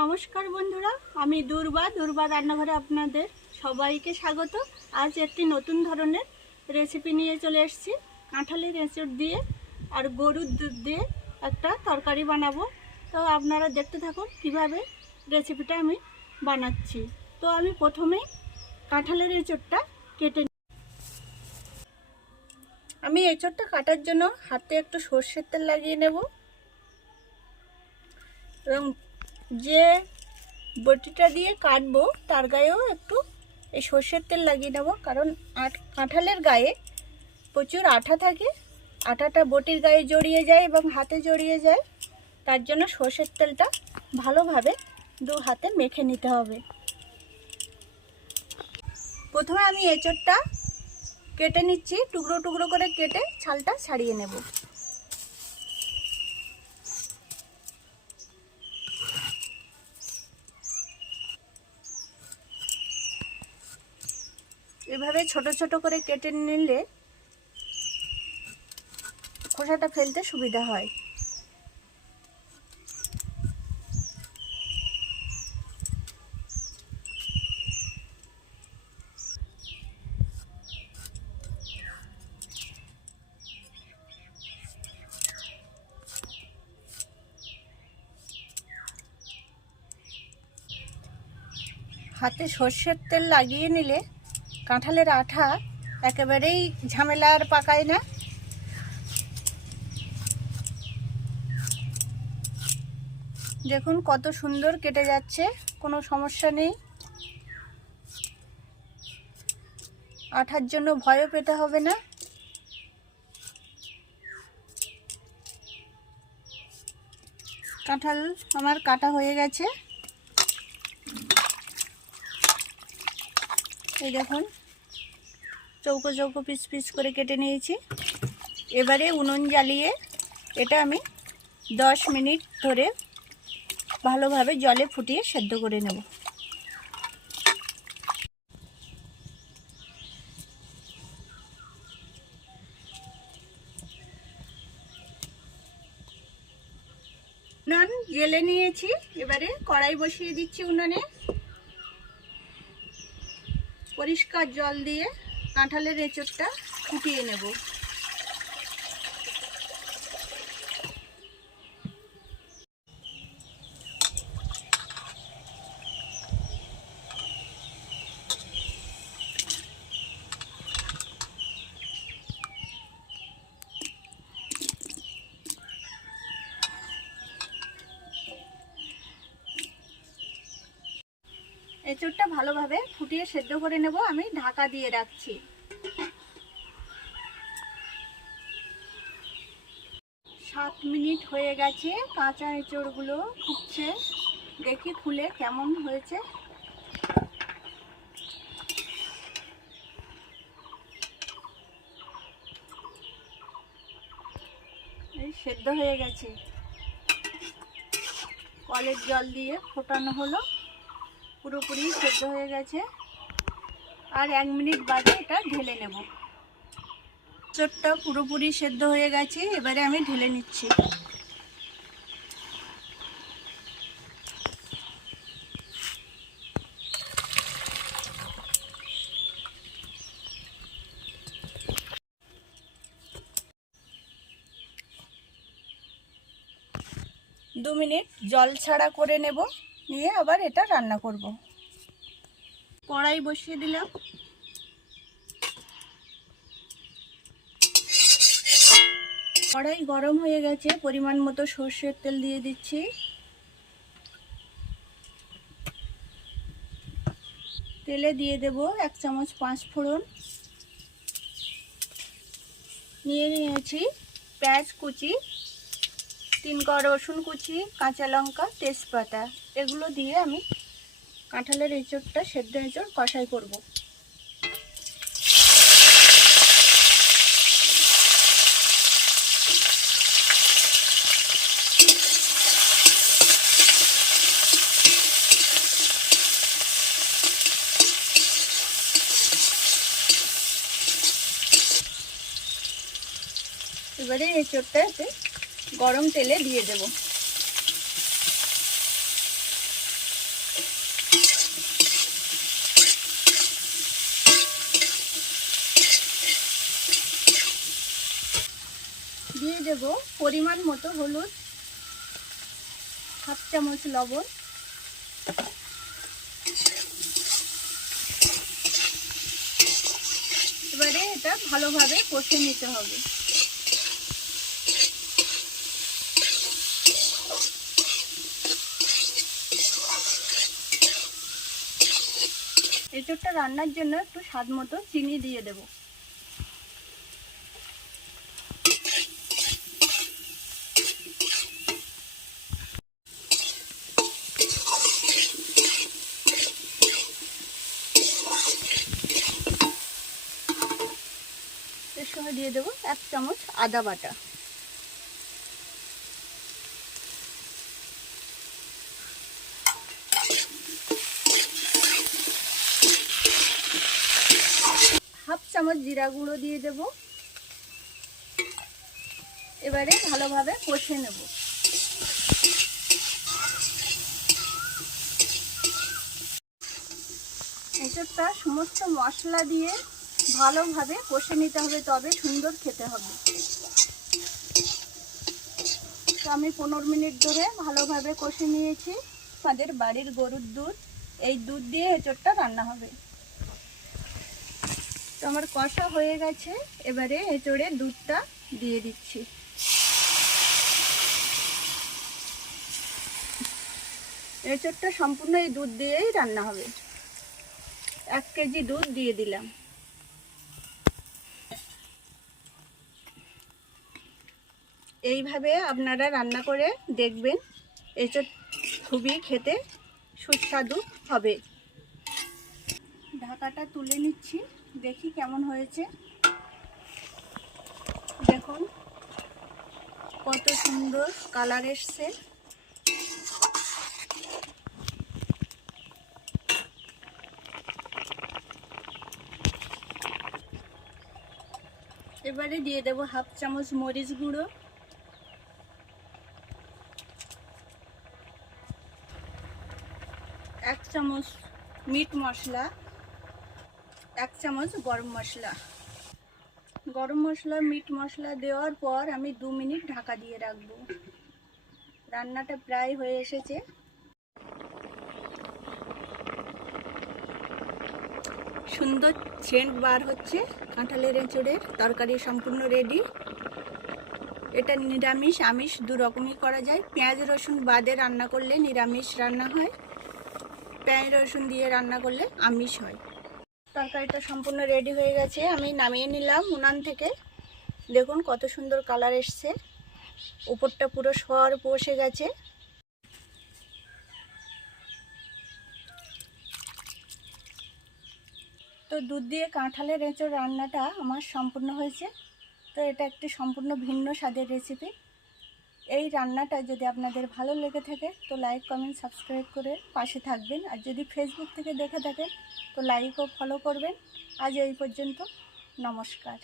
নমস্কার বন্ধুরা, আমি দুর্বা রান্নাঘরে আপনাদের সবাইকে স্বাগত। আজ একটি নতুন ধরনের রেসিপি নিয়ে চলে এসেছি। কাঁঠালের এঁচড় দিয়ে আর গরুর দুধ দিয়ে একটা তরকারি বানাবো। তো আপনারা দেখতে থাকুন কিভাবে রেসিপিটা আমি বানাচ্ছি। তো আমি প্রথমেই কাঁঠালের এঁচড়টা কেটে আমি এঁচড়টা কাটার জন্য হাতে একটু সর্ষের তেল লাগিয়ে নেব এবং যে বটিটা দিয়ে কাটবো তার গায়েও একটু এই সর্ষের তেল লাগিয়ে নেব, কারণ কাঁঠালের গায়ে প্রচুর আঠা থাকে। আঠাটা বটির গায়ে জড়িয়ে যায় এবং হাতে জড়িয়ে যায়, তার জন্য সর্ষের তেলটা ভালোভাবে দু হাতে মেখে নিতে হবে। প্রথমে আমি এঁচড়টা কেটে নিচ্ছি, টুকরো টুকরো করে কেটে ছালটা ছাড়িয়ে নেব। এভাবে ছোট ছোট করে কেটে নিলে খোসাটা ফেলতে সুবিধা হয়। হাতে সর্ষের তেল লাগিয়ে নিলে কাঁঠালের আঠা একেবারেই ঝামেলা আর পাকায় না। দেখুন কত সুন্দর কেটে যাচ্ছে, কোনো সমস্যা নেই। আঠার জন্য ভয়ও পেতে হবে না। কাঁঠাল আমার কাটা হয়ে গেছে, এই দেখুন চৌকো চৌকো পিস পিস করে কেটে নিয়েছি। এবারে উনুন জ্বালিয়ে এটা আমি 10 মিনিট ধরে ভালোভাবে জলে ফুটিয়ে সেদ্ধ করে নেব। উনান জেলে নিয়েছি, এবারে কড়াই বসিয়ে দিচ্ছি। উনানে পরিষ্কার জল দিয়ে কাঁঠালের এঁচড়টা ফুটিয়ে নেব। এঁচড়টা ভালোভাবে ফুটিয়ে সেদ্ধ করে নেব। আমি ঢাকা দিয়ে রাখছি। 7 মিনিট হয়ে গেছে, কাঁচা এঁচড়গুলো ফুটছে। দেখি খুলে কেমন হয়েছে। এই সেদ্ধ হয়ে গেছে, কলের জল দিয়ে ফোটানো হলো, পুরোপুরি সেদ্ধ হয়ে গেছে। আর 1 মিনিট বাদে এটা ঢেলে নেব। এঁচড়টা পুরোপুরি সেদ্ধ হয়ে গেছে, এবারে আমি ঢেলে নিচ্ছি। দু মিনিট জল ছাড়া করে নেব, নিয়ে আবার এটা রান্না করব। কড়াই বসিয়ে দিলাম, কড়াই গরম হয়ে গেছে, পরিমাণ মতো সর্ষের তেল দিয়ে দিচ্ছি। তেলে দিয়ে দেব 1 চামচ 5 ফোড়ন, নিয়ে নিয়েছি পেঁয়াজ কুচি, 3 কোয়া রসুন কুচি, কাঁচা লঙ্কা, তেজপাতা। এগুলো দিয়ে আমি কাঁঠালের এঁচড়টা সেদ্ধ এঁচড় কষাই করব। এবারে এঁচড়টাতে গরম তেলে দিয়ে দেব। দেব পরিমাণ মতো হলুদ, হাফ চামচ লবণ, এবারে এটা ভালোভাবে কষে নিতে হবে। এঁচোড়টা রান্নার জন্য একটু স্বাদ মতো চিনি দিয়ে দেব। এর সঙ্গে দিয়ে দেব 1 চামচ আদা বাটা। হাফ চামচ জিরা গুঁড়ো দিয়ে দেব। এবারে ভালোভাবে কষে নেব। এঁচোড়টা সমস্ত মশলা দিয়ে ভালোভাবে কষে নিতে হবে, তবে সুন্দর খেতে হবে। তো আমি 15 মিনিট ধরে ভালোভাবে কষে নিয়েছি। আমাদের বাড়ির গরুর দুধ, এই দুধ দিয়ে এঁচোড়টা রান্না হবে। তো আমার কষা হয়ে গেছে, এবারে এঁচোড়ের দুধটা দিয়ে দিচ্ছি। এঁচোড়টা সম্পূর্ণ এই দুধ দিয়েই রান্না হবে। 1 কেজি দুধ দিয়ে দিলাম। এইভাবে আপনারা রান্না করে দেখবেন, এঁচোড় খুবই খেতে সুস্বাদু হবে। ঢাকাটা তুলে নিচ্ছি, দেখি কেমন হয়েছে। দেখুন কত সুন্দর কালার এসছে। এবারে দিয়ে দেব হাফ চামচ মরিচ গুঁড়ো, 1 চামচ মিট মশলা, 1 চামচ গরম মশলা। গরম মশলা মিট মশলা দেওয়ার পর আমি 2 মিনিট ঢাকা দিয়ে রাখবো। রান্নাটা প্রায় হয়ে এসেছে। সুন্দর সেন্ট বার হচ্ছে। কাঁঠালের এঁচোড়ের তরকারি সম্পূর্ণ রেডি। এটা নিরামিষ আমিষ দু রকমই করা যায়। পেঁয়াজ রসুন বাদে রান্না করলে নিরামিষ রান্না হয়, পেঁয়াজ রসুন দিয়ে রান্না করলে আমিষ হয়। তরকারিটা সম্পূর্ণ রেডি হয়ে গেছে, আমি নামিয়ে নিলাম উনান থেকে। দেখুন কত সুন্দর কালার এসছে, উপরটা পুরো সর বসে গেছে। তো দুধ দিয়ে কাঁঠালের এঁচোড় রান্নাটা আমার সম্পূর্ণ হয়েছে। তো এটা একটি সম্পূর্ণ ভিন্ন স্বাদের রেসিপি। এই রান্নাটা যদি আপনাদের ভালো লেগে থাকে তো লাইক কমেন্ট সাবস্ক্রাইব করে পাশে থাকবেন। আর যদি ফেসবুক থেকে দেখে থাকেন তো লাইক ও ফলো করবেন। আজ এই পর্যন্ত, নমস্কার।